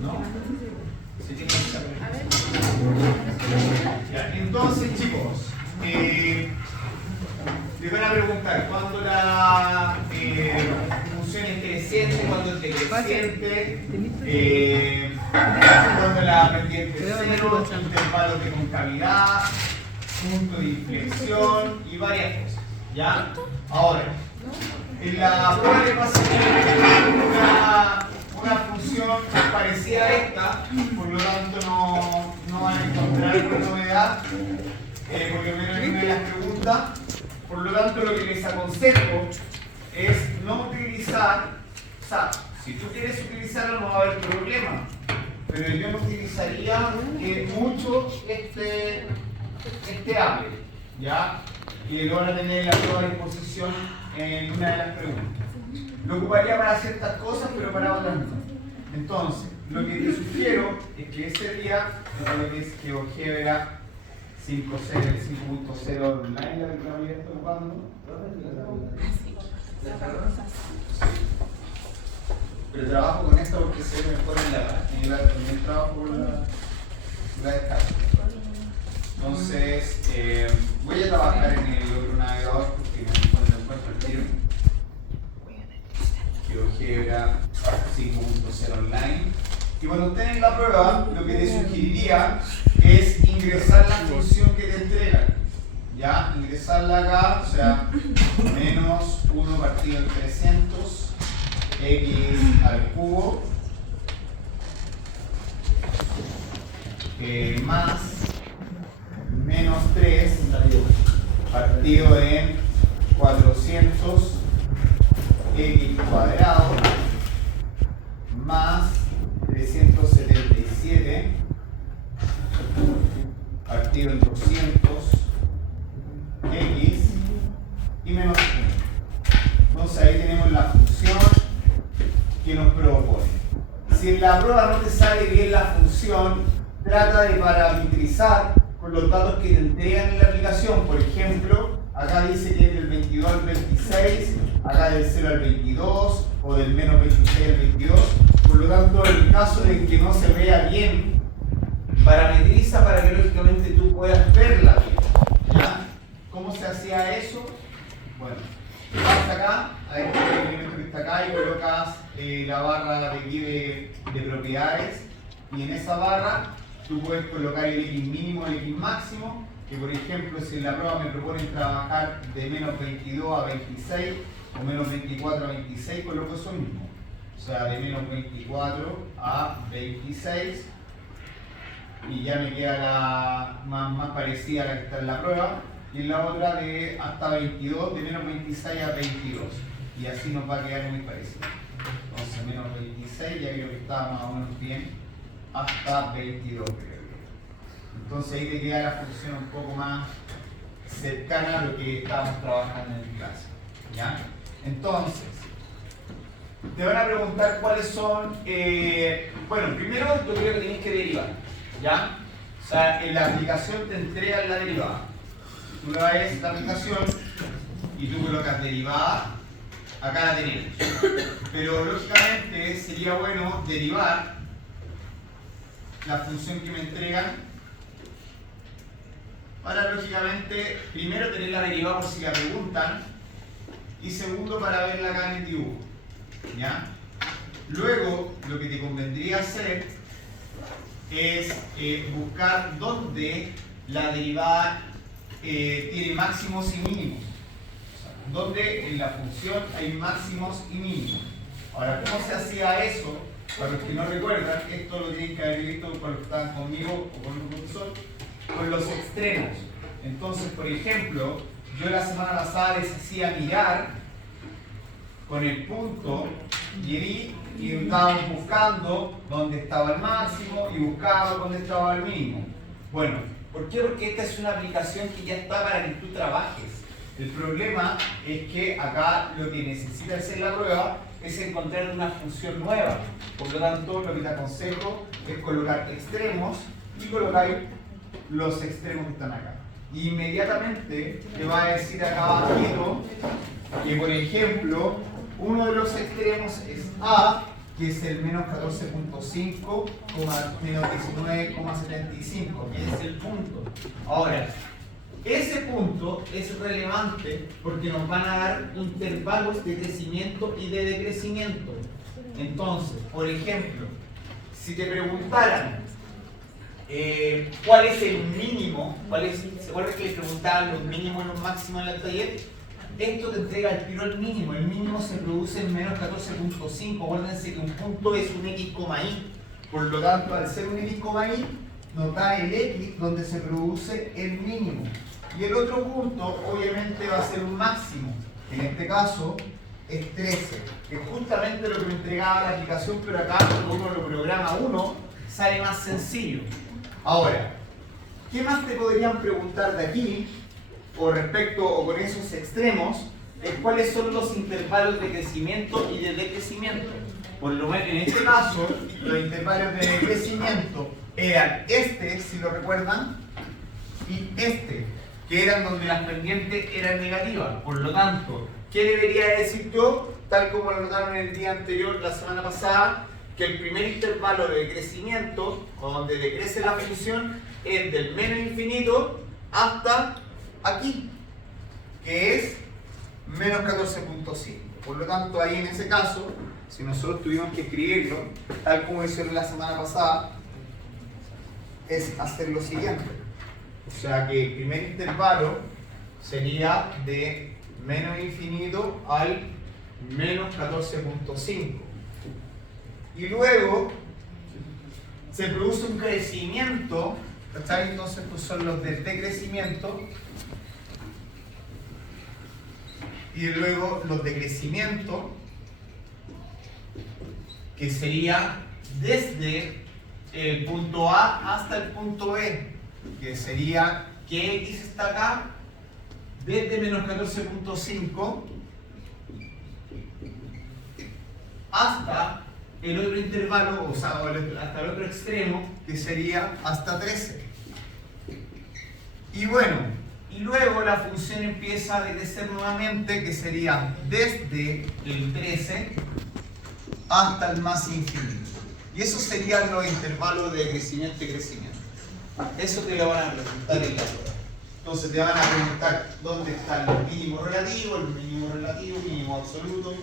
¿No? Se tiene que saber. Ya, entonces, chicos, les van a preguntar cuándo la función es creciente, cuándo es decreciente, cuándo la pendiente cero, intervalos de concavidad, punto de inflexión y varias cosas. ¿Ya? Ahora, en la prueba de pasa una función parecida a esta, por lo tanto no van a encontrar ninguna novedad, porque menos en una de las preguntas. Por lo tanto, lo que les aconsejo es no utilizar, o sea, si tú quieres utilizarlo no va a haber problema, pero yo no utilizaría mucho este APE, ¿ya? Y lo van a tener en la prueba de exposición en una de las preguntas. Lo ocuparía para ciertas cosas, pero para otras no. Entonces, lo que te sugiero es que ese día, lo que es GeoGebra 5.0, el 5.0 online, la que todavía está ocupando. Pero trabajo con esta porque se ve mejor en el trabajo con la descarga. Entonces, voy a trabajar en el otro navegador porque no encuentro el tiro. GeoGebra 5.0 online. Y cuando estén en la prueba, lo que te sugeriría es ingresar la función que te entregan. Ya, ingresarla acá, o sea, menos 1 partido en 300, x al cubo, más menos 3 partido en 400, x cuadrado, más 377 partido en 200 x y menos 1. Entonces ahí tenemos la función que nos propone. Si en la prueba no te sale bien la función, trata de parametrizar con los datos que te entregan en la aplicación. Por ejemplo, acá dice que es del 22 al 26, acá del 0 al 22 o del menos 26 al 22. Por lo tanto, en el caso de que no se vea bien, parametriza para que lógicamente tú puedas verla bien. ¿Ya? ¿Cómo se hacía eso? Bueno, vas acá, a este elemento que está acá y colocas la barra de aquí de propiedades, y en esa barra tú puedes colocar el X mínimo y el X máximo, que por ejemplo si en la prueba me proponen trabajar de menos 22 a 26 o menos 24 a 26, coloco eso mismo. O sea, de menos 24 a 26, y ya me queda la más parecida a la que está en la prueba, y en la otra de hasta 22, de menos 26 a 22, y así nos va a quedar muy parecido. Entonces menos 26, ya creo que está más o menos bien, hasta 22 creo que. Entonces ahí te queda la función un poco más cercana a lo que estábamos trabajando en clase. ¿Ya? Entonces, te van a preguntar cuáles son, bueno, primero yo creo que tienes que derivar, ¿ya? O sea, en la aplicación te entregan la derivada. Tú le vas a esta aplicación y tú colocas derivada, acá la tenemos. Pero lógicamente sería bueno derivar la función que me entregan para lógicamente, primero tener la derivada por si la preguntan, y segundo para verla acá en el dibujo. ¿Ya? Luego, lo que te convendría hacer es buscar dónde la derivada tiene máximos y mínimos. O sea, dónde en la función hay máximos y mínimos. Ahora, ¿cómo se hacía eso? Para los que no recuerdan, esto lo tienen que haber visto cuando estaban conmigo o con el profesor, con los extremos. Entonces, por ejemplo, yo la semana pasada les hacía mirar con el punto y el I, y estábamos buscando dónde estaba el máximo y buscábamos dónde estaba el mínimo. Bueno, ¿por qué? Porque esta es una aplicación que ya está para que tú trabajes. El problema es que acá lo que necesita hacer la prueba es encontrar una función nueva. Por lo tanto, lo que te aconsejo es colocar extremos y colocar los extremos que están acá. Y inmediatamente te va a decir acá abajito que, por ejemplo, uno de los extremos es A que es el menos 14.5, menos 19,75, que es el punto. Ahora, ese punto es relevante porque nos van a dar intervalos de crecimiento y de decrecimiento. Entonces, por ejemplo, si te preguntaran cuál es el mínimo, ¿se acuerdan que les preguntaban los mínimos y los máximos en el taller? Esto te entrega el tiro al mínimo. El mínimo se produce en menos 14.5. Acuérdense que un punto es un x, y. Por lo tanto, al ser un x, y, nos da el x donde se produce el mínimo. Y el otro punto, obviamente, va a ser un máximo. En este caso, es 13. Que es justamente lo que me entregaba la aplicación, pero acá, cuando uno lo programa sale más sencillo. Ahora, ¿qué más te podrían preguntar de aquí? O respecto, o con esos extremos, es cuáles son los intervalos de crecimiento y de decrecimiento. Por lo menos en este caso, los intervalos de decrecimiento eran este, si lo recuerdan, y este, que eran donde las pendientes eran negativas. Por lo tanto, ¿qué debería decir yo? Tal como lo notaron el día anterior, la semana pasada, que el primer intervalo de crecimiento, o donde decrece la función, es del menos infinito hasta aquí, que es menos 14.5. Por lo tanto, ahí en ese caso, si nosotros tuvimos que escribirlo, tal como hicieron la semana pasada, es hacer lo siguiente. O sea que el primer intervalo sería de menos infinito al menos 14.5. Y luego se produce un crecimiento, ¿cachai? Entonces estos son los del decrecimiento. Y luego los de crecimiento, que sería desde el punto A hasta el punto B, que sería que X está acá, desde menos 14.5 hasta el otro intervalo, o sea, hasta el otro extremo, que sería hasta 13. Y bueno, y luego la función empieza a decrecer nuevamente, que sería desde el 13 hasta el más infinito. Y esos serían los intervalos de crecimiento y crecimiento. Eso te lo van a preguntar en la prueba. Entonces te van a preguntar dónde están los mínimos relativos, mínimo absoluto.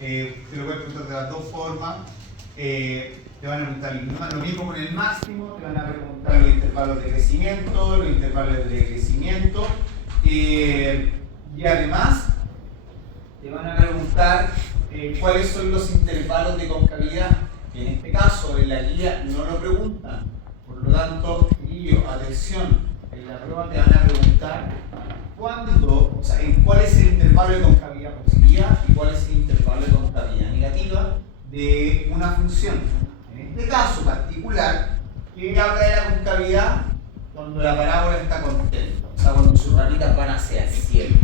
Te lo voy a preguntar de las dos formas. Te van a preguntar lo mismo con el máximo, te van a preguntar los intervalos de crecimiento, los intervalos de decrecimiento, y además te van a preguntar cuáles son los intervalos de concavidad, que en este caso en la guía no lo preguntan. Por lo tanto, atención, en la prueba te van a preguntar cuál es el intervalo de concavidad positiva y cuál es el intervalo de concavidad negativa de una función. En este caso particular, ¿qué habla de la concavidad? Cuando la parábola está contenta, o sea, cuando sus ramitas van hacia el cielo.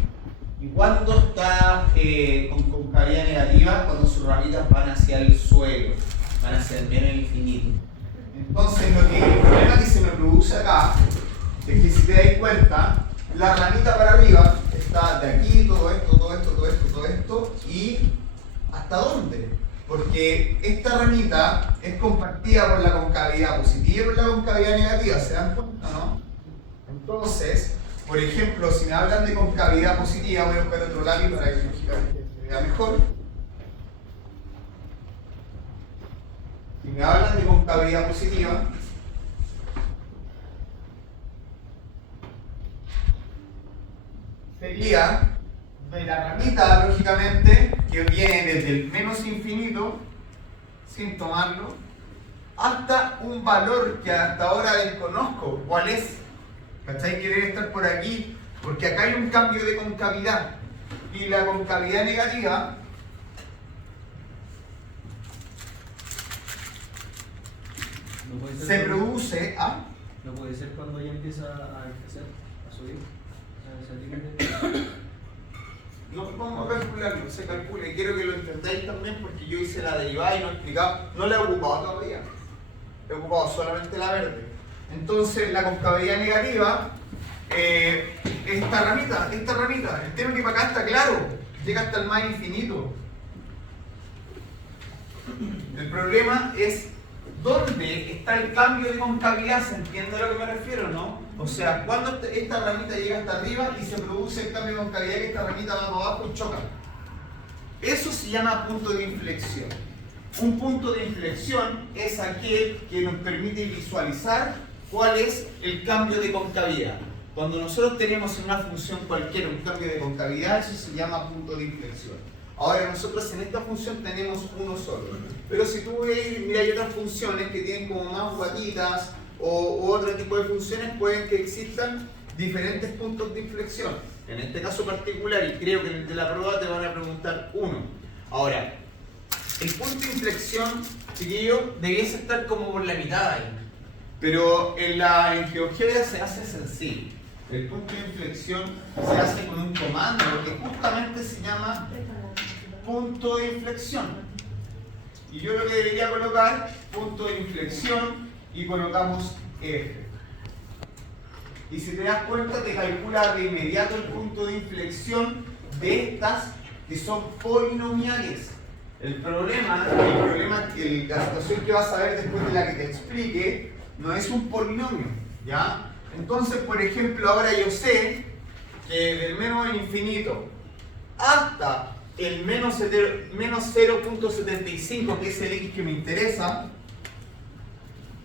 ¿Y cuando está con concavidad negativa? Cuando sus ramitas van hacia el suelo, van hacia el menos infinito. Entonces, el problema que se me produce acá es que si te das cuenta, la ramita para arriba está de aquí, todo esto, y ¿hasta dónde? Porque esta ramita es compartida por la concavidad positiva y por la concavidad negativa, ¿se dan cuenta, no? Entonces, por ejemplo, si me hablan de concavidad positiva, voy a buscar otro lápiz para que lógicamente se vea mejor. Si me hablan de concavidad positiva, sería de la ramita, lógicamente, que viene desde el menos infinito, sin tomarlo, hasta un valor que hasta ahora desconozco. ¿Cuál es? ¿Cachai? Que debe estar por aquí, porque acá hay un cambio de concavidad. Y la concavidad negativa se produce a... No puede ser cuando ya empieza a crecer, a subir. No vamos a calcularlo, se calcula y quiero que lo entendáis también porque yo hice la derivada y no he explicado, no la he ocupado todavía, he ocupado solamente la verde. Entonces la concavidad negativa, esta ramita, el tema es que para acá está claro, llega hasta el más infinito. El problema es dónde está el cambio de concavidad. ¿Se entiende a lo que me refiero, no? O sea, cuando esta ramita llega hasta arriba y se produce el cambio de concavidad, que esta ramita va para abajo y choca. Eso se llama punto de inflexión. Un punto de inflexión es aquel que nos permite visualizar cuál es el cambio de concavidad. Cuando nosotros tenemos en una función cualquiera un cambio de concavidad, eso se llama punto de inflexión. Ahora nosotros en esta función tenemos uno solo. Pero si tú ves, mira, hay otras funciones que tienen como más guatitas o otro tipo de funciones, pueden que existan diferentes puntos de inflexión. En este caso particular, y creo que en el de la prueba te van a preguntar uno. Ahora, el punto de inflexión, chiquillo, debiese estar como por la mitad ahí. Pero en GeoGebra se hace sencillo. El punto de inflexión se hace con un comando que justamente se llama punto de inflexión. Y yo lo que debería colocar, punto de inflexión, y colocamos F. Y si te das cuenta, te calcula de inmediato el punto de inflexión de estas que son polinomiales. La situación que vas a ver después de la que te explique, no es un polinomio, ¿ya? Entonces, por ejemplo, ahora yo sé que del menos infinito hasta el menos 0.75, que es el x que me interesa,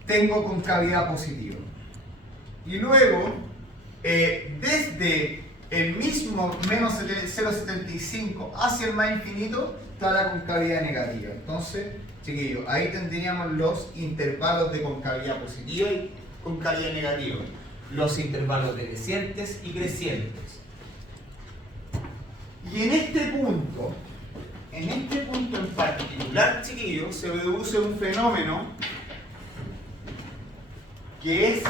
tengo concavidad positiva. Y luego, desde el mismo menos 0.75 hacia el más infinito, está la concavidad negativa. Entonces, chiquillos, ahí tendríamos los intervalos de concavidad positiva y concavidad negativa. Los intervalos decrecientes y crecientes. Y en este punto en particular, chiquillos, se produce un fenómeno que es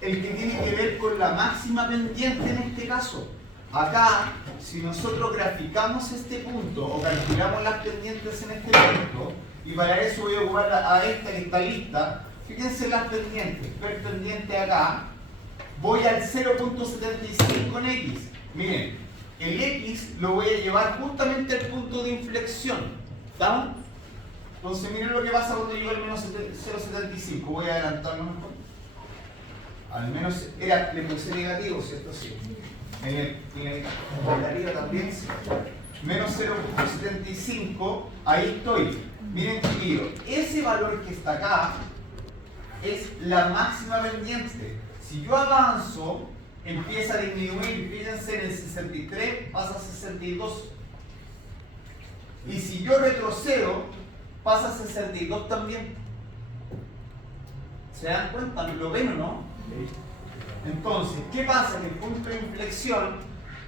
el que tiene que ver con la máxima pendiente en este caso. Acá, si nosotros graficamos este punto o calculamos las pendientes en este punto, y para eso voy a ocupar a esta que está lista, fíjense las pendientes. Per pendiente acá, voy al 0.75 en X. Miren, el X lo voy a llevar justamente al punto de inflexión. ¿Estamos? Entonces miren lo que pasa cuando llego al menos 0.75. Voy a adelantarlo mejor. Al menos le puse negativo, ¿cierto? Sí. En el arriba también, sí. Menos 0.75, ahí estoy. Miren, chiquillos, ese valor que está acá es la máxima pendiente. Si yo avanzo, empieza a disminuir, fíjense, en el 63 pasa a 62. Y si yo retrocedo, pasa a 62 también. ¿Se dan cuenta? ¿Lo ven o no? Entonces, ¿qué pasa? Que el punto de inflexión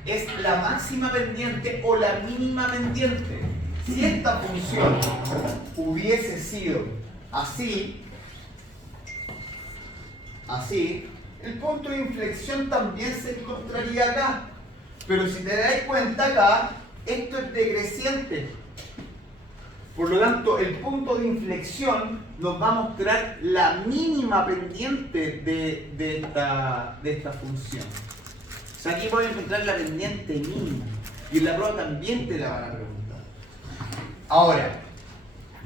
es la máxima pendiente o la mínima pendiente. Si esta función hubiese sido así, el punto de inflexión también se encontraría acá. Pero si te das cuenta acá, esto es decreciente. Por lo tanto, el punto de inflexión nos va a mostrar la mínima pendiente de esta función. O sea, aquí voy a encontrar la pendiente mínima. Y en la prueba también te la van a preguntar. Ahora,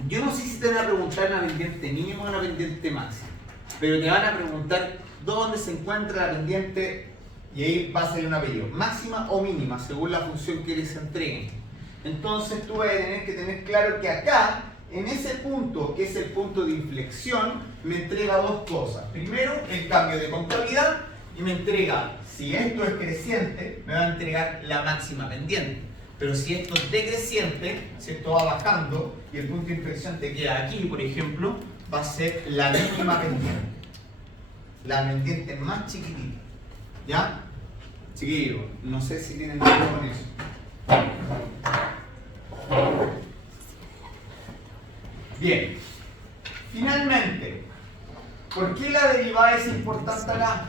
yo no sé si te van a preguntar una pendiente mínima o una pendiente máxima. Pero te van a preguntar dónde se encuentra la pendiente, y ahí va a ser un apellido, máxima o mínima, según la función que les entreguen. Entonces tú vas a tener que tener claro que acá, en ese punto, que es el punto de inflexión, me entrega dos cosas. Primero, el cambio de concavidad, y me entrega, si esto es creciente, me va a entregar la máxima pendiente. Pero si esto es decreciente, si esto va bajando, y el punto de inflexión te queda aquí, por ejemplo, va a ser la mínima pendiente. La pendiente más chiquitita. ¿Ya? Chiquillos, no sé si tienen duda con eso. Bien. Finalmente, ¿por qué la derivada es importante acá?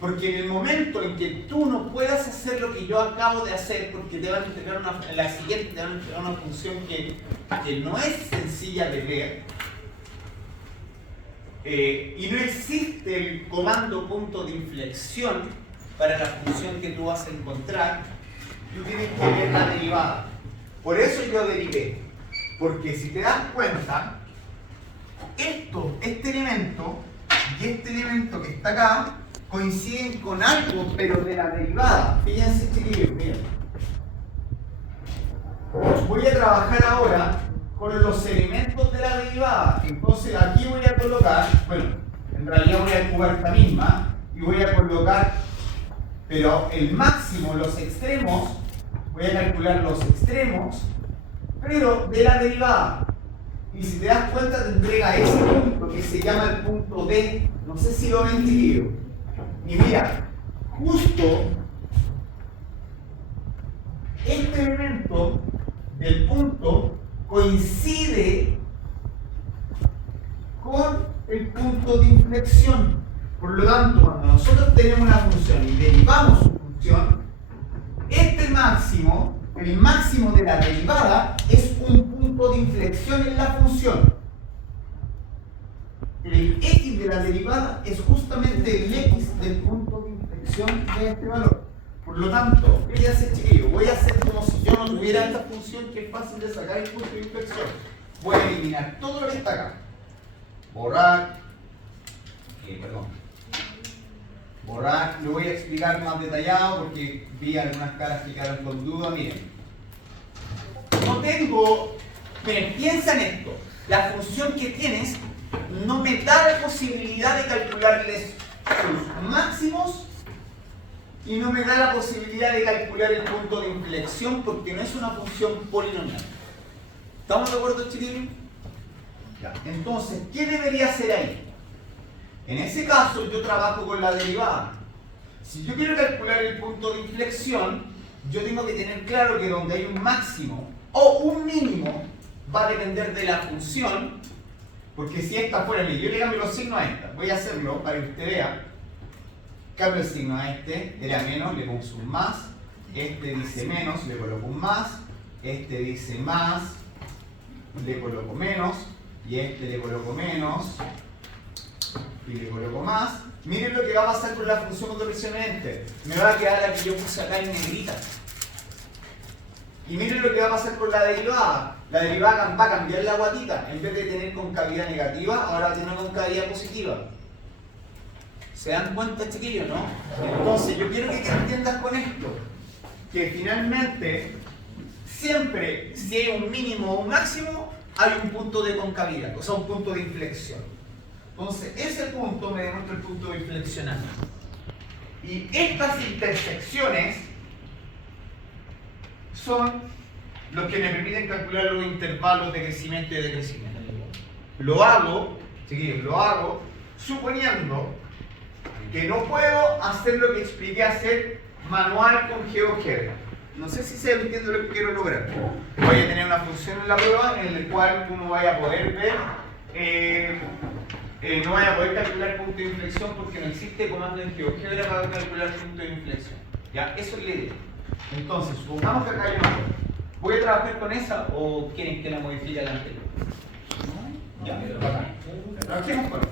Porque en el momento en que tú no puedas hacer lo que yo acabo de hacer, porque te van a entregar la siguiente te van a entregar una función que no es sencilla de ver, y no existe el comando punto de inflexión para la función que tú vas a encontrar, tú tienes que ver la derivada. Por eso yo derivé. Porque si te das cuenta, este elemento y este elemento que está acá coinciden con algo, pero de la derivada. Fíjense, chiquillos, miren. Voy a trabajar ahora con los elementos de la derivada. Entonces aquí voy a colocar, bueno, en realidad voy a ocupar esta misma y voy a colocar, pero el máximo, los extremos, voy a calcular los extremos, pero de la derivada. Y si te das cuenta te entrega ese punto que se llama el punto D. No sé si lo ven, chiquillos. Y mira, justo este elemento del punto coincide con el punto de inflexión. Por lo tanto, cuando nosotros tenemos una función y derivamos su función, este máximo, el máximo de la derivada, es un punto de inflexión en la función. El x de la derivada es justamente el x del punto de inflexión de este valor. Por lo tanto, ¿qué voy a hacer, chiquillo? Voy a hacer como si yo no tuviera esta función que es fácil de sacar el punto de inflexión. Voy a eliminar todo lo que está acá. Borrar. Borrar. Lo voy a explicar más detallado porque vi algunas caras que quedaron con duda. Miren. No tengo. Miren, piensa en esto. La función que tienes no me da la posibilidad de calcularles sus máximos y no me da la posibilidad de calcular el punto de inflexión porque no es una función polinomial. ¿Estamos de acuerdo, chiquillos? Ya. Entonces, ¿qué debería hacer ahí? En ese caso, yo trabajo con la derivada. Si yo quiero calcular el punto de inflexión, yo tengo que tener claro que donde hay un máximo o un mínimo va a depender de la función, porque si esta fuera yo le cambio los signos a esta. Voy a hacerlo para que usted vea. Cambio el signo a este, era menos, le pongo un más. Este dice menos, le coloco un más. Este dice más, le coloco menos. Y este le coloco menos. Y le coloco más. Miren lo que va a pasar con la función cuando presione Enter. Me va a quedar la que yo puse acá en negrita. Y miren lo que va a pasar con la derivada. La derivada va a cambiar la guatita. En vez de tener concavidad negativa, ahora va a tener concavidad positiva. ¿Se dan cuenta, chiquillos, no? Entonces, yo quiero que te entiendas con esto. Que finalmente, siempre, si hay un mínimo o un máximo, hay un punto de concavidad, o sea, un punto de inflexión. Entonces, ese punto me demuestra el punto de inflexión. Y estas intersecciones son los que me permiten calcular los intervalos de crecimiento y de decrecimiento. Lo hago, chiquillos, lo hago suponiendo que no puedo hacer lo que expliqué hacer manual con GeoGebra. No sé si se entiende lo que quiero lograr. Voy a tener una función en la prueba en la cual uno vaya a poder ver, no vaya a poder calcular punto de inflexión porque no existe comando en GeoGebra para calcular punto de inflexión. Ya, eso es la idea. Entonces, supongamos que acá hay una. ¿Voy a trabajar con esa o quieren que la modifique la anterior? ¿No? Ya, trabajemos con esa.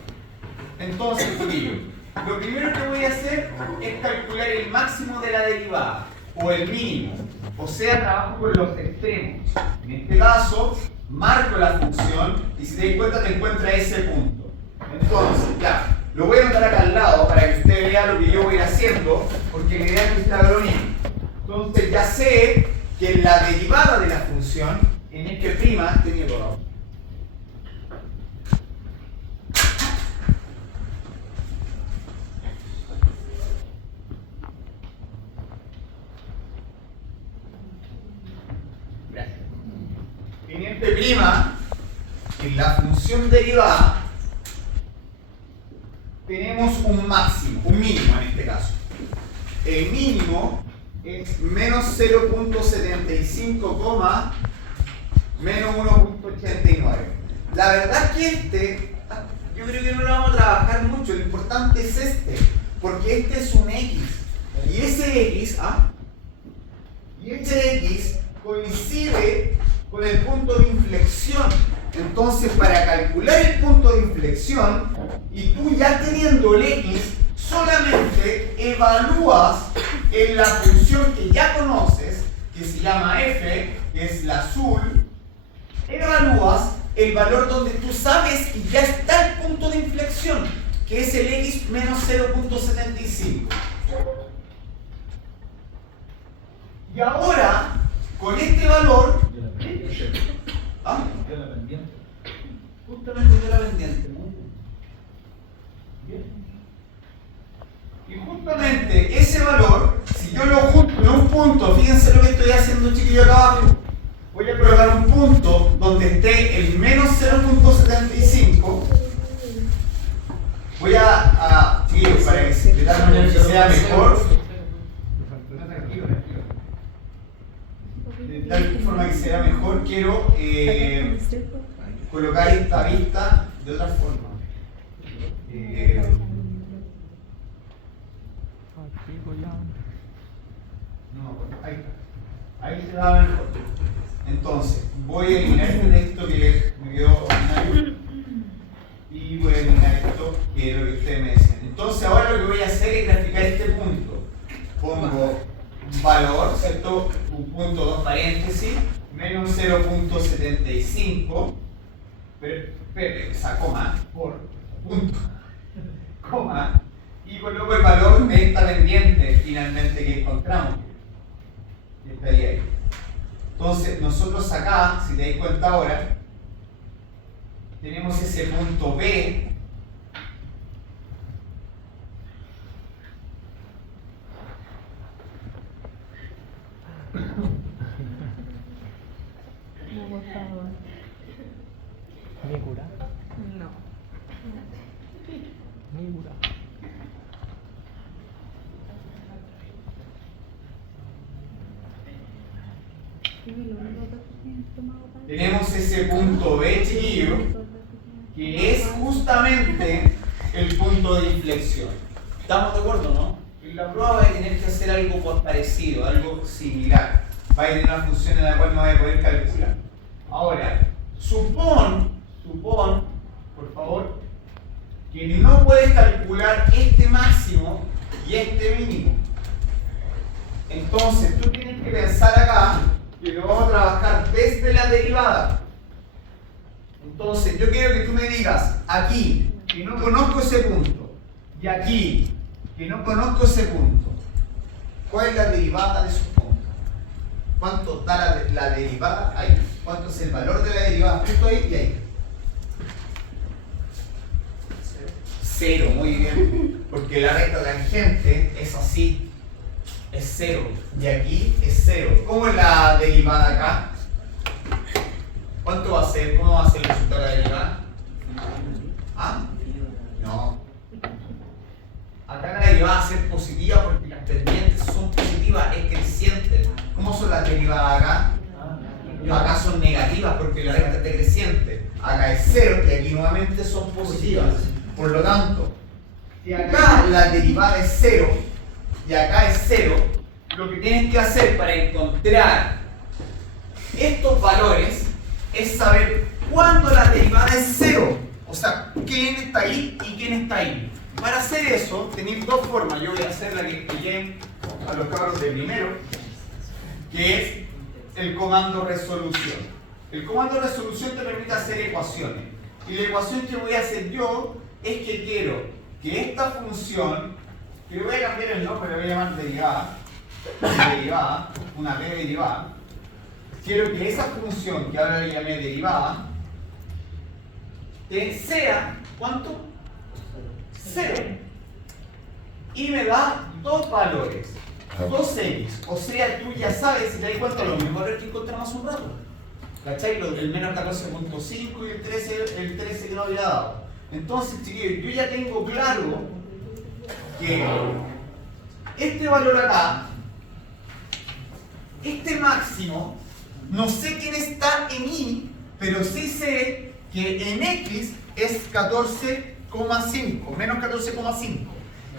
Entonces, chiquillos, lo primero que voy a hacer es calcular el máximo de la derivada o el mínimo, o sea, trabajo con los extremos. En este caso, marco la función y si te das cuenta te encuentra ese punto. Entonces, ya, lo voy a mandar acá al lado para que usted vea lo que yo voy haciendo, porque la idea es que usted haga lo mismo. Entonces, ya sé que la derivada de la función en este prima tenía todo. En este prima, en la función derivada, tenemos un máximo, un mínimo en este caso. El mínimo es menos 0.75, menos 1.89. La verdad es que yo creo que no lo vamos a trabajar mucho, lo importante es este, porque este es un X. Y ese X coincide con el punto de inflexión. Entonces, para calcular el punto de inflexión, y tú ya teniendo el X, solamente evalúas en la función que ya conoces, que se llama f, que es la azul, evalúas el valor donde tú sabes que ya está el punto de inflexión, que es el x menos 0.75. Y ahora, con este valor, ¿ah? Justamente de la pendiente. Bien. Y justamente ese valor, si yo lo junto en un punto, fíjense lo que estoy haciendo, chiquillo, acá abajo. Voy a colocar un punto donde esté el menos 0.75. Voy a chiquillos, para que sea mejor. De tal forma que sea mejor, quiero colocar esta vista de otra forma. No, ahí está. Ahí se da mejor. Entonces, voy a eliminar este texto que me quedó ordinario y voy a eliminar esto que es lo que ustedes me decían. Entonces, ahora lo que voy a hacer es graficar este punto. Pongo valor, ¿cierto? Un punto, dos paréntesis, menos 0.75, o sea, coma, por punto, coma, y coloco el valor de esta pendiente finalmente que encontramos, que estaría ahí. Entonces, nosotros acá, si te das cuenta ahora, tenemos ese punto B. No, por favor. Migura. No. Migura. Tenemos ese punto B, chiquillo, que es justamente el punto de inflexión. ¿Estamos de acuerdo, no? En la prueba va a tener que hacer algo parecido, algo similar. Va a tener una función en la cual no va a poder calcular. Ahora, supón, por favor, que no puedes calcular este máximo y este mínimo. Entonces, tú tienes que pensar acá que lo vamos a trabajar desde la derivada. Entonces, yo quiero que tú me digas aquí, que no conozco ese punto, y aquí, que no conozco ese punto. ¿Cuál es la derivada de esos puntos? ¿Cuánto da la derivada ahí? ¿Cuánto es el valor de la derivada justo ahí y ahí? Cero, muy bien. Porque la recta tangente es así. Es 0. Y aquí es 0. ¿Cómo es la derivada acá? ¿Cuánto va a ser? ¿Cómo va a ser el resultado de la derivada? ¿Ah? No. Acá la derivada va a ser positiva porque las pendientes son positivas, es creciente. ¿Cómo son las derivadas acá? Acá son negativas porque la recta es decreciente. Acá es 0 y aquí nuevamente son positivas. Por lo tanto, si acá la derivada es 0 y acá es 0, lo que tienes que hacer para encontrar estos valores es saber cuándo la derivada es 0. O sea, quién está ahí y quién está ahí. Para hacer eso, tenéis dos formas. Yo voy a hacer la que expliqué a los cabros de primero, que es el comando resolución. El comando resolución te permite hacer ecuaciones. Y la ecuación que voy a hacer yo es que quiero que esta función, que le voy a cambiar el nombre, le voy a llamar derivada, una b derivada. Quiero que esa función que ahora le llamé derivada sea, ¿cuánto? 0. Y me da dos valores, 2x. O sea, tú ya sabes, si te das cuenta, los mejores que encontramos hace un rato. ¿Cachai? El menos 14.5 y el 13 que nos había dado. Entonces, chiquillos, yo ya tengo claro que este valor acá, este máximo, no sé quién está en y, pero sí sé que en x es 14,5, menos 14,5.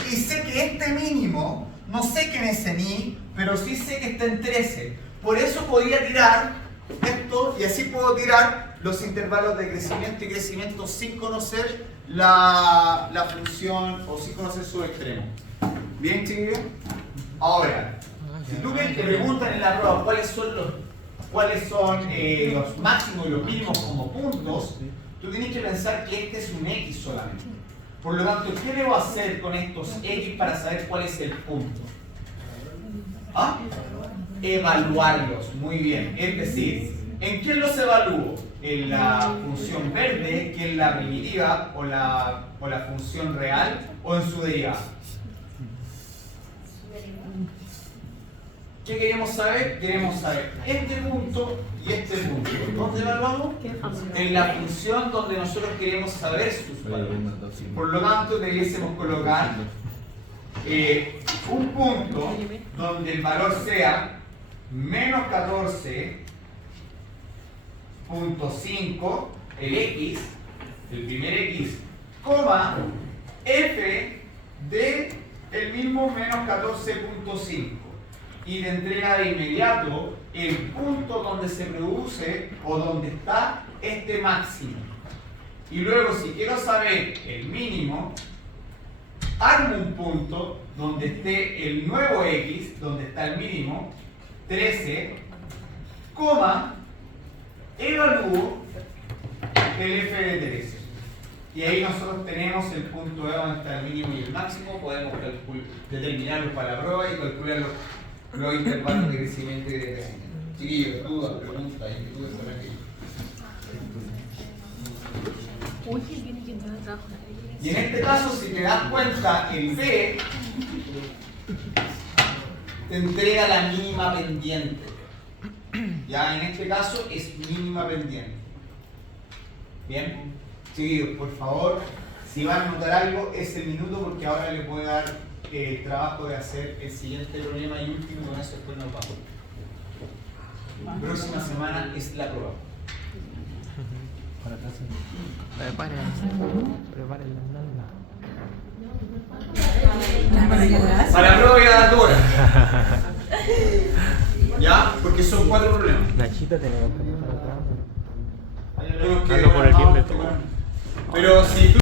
Y sé que este mínimo, no sé quién es en y, pero sí sé que está en 13. Por eso podría tirar esto y así puedo tirar los intervalos de crecimiento y crecimiento sin conocer la función o sin conocer su extremo. ¿Bien, chiquillos? Ahora, si tú te preguntan en la prueba cuáles son cuáles son los máximos y los mínimos como puntos, tú tienes que pensar que este es un X solamente. Por lo tanto, ¿qué debo hacer con estos X para saber cuál es el punto? ¿Ah? Evaluarlos, muy bien. Es decir, ¿en qué los evalúo? ¿En la función verde, que es la primitiva, o la función real, o en su derivada? ¿Qué queremos saber? Queremos saber este punto y este punto. ¿Dónde evaluamos? En la función donde nosotros queremos saber sus valores. Por lo tanto, debiésemos colocar un punto donde el valor sea menos 14.5, el X, el primer X, coma, f de el mismo menos 14.5. Y te entrega de inmediato el punto donde se produce o donde está este máximo. Y luego, si quiero saber el mínimo, armo un punto donde esté el nuevo X, donde está el mínimo, 13, coma, evalúo el f de 13. Y ahí nosotros tenemos el punto E donde está el mínimo y el máximo, podemos determinarlos para la prueba y calcular los intervalos de crecimiento y decrecimiento. Chiquillos, dudas, preguntas, inquietudes sobre aquello. Y en este caso, si te das cuenta, el B te entrega la mínima pendiente. Ya en este caso es mínima pendiente. Bien, chiquillos, por favor, si van a notar algo, es el minuto porque ahora le puedo dar el trabajo de hacer el siguiente problema y último, con eso después nos vamos. Próxima semana es la prueba. Preparen las Para la prueba voy a dar 2 horas. ¿Ya? Porque son 4 problemas. Nachita, tenemos que pasar atrás. Tenemos que Ando por el bien de todo. Pero si tú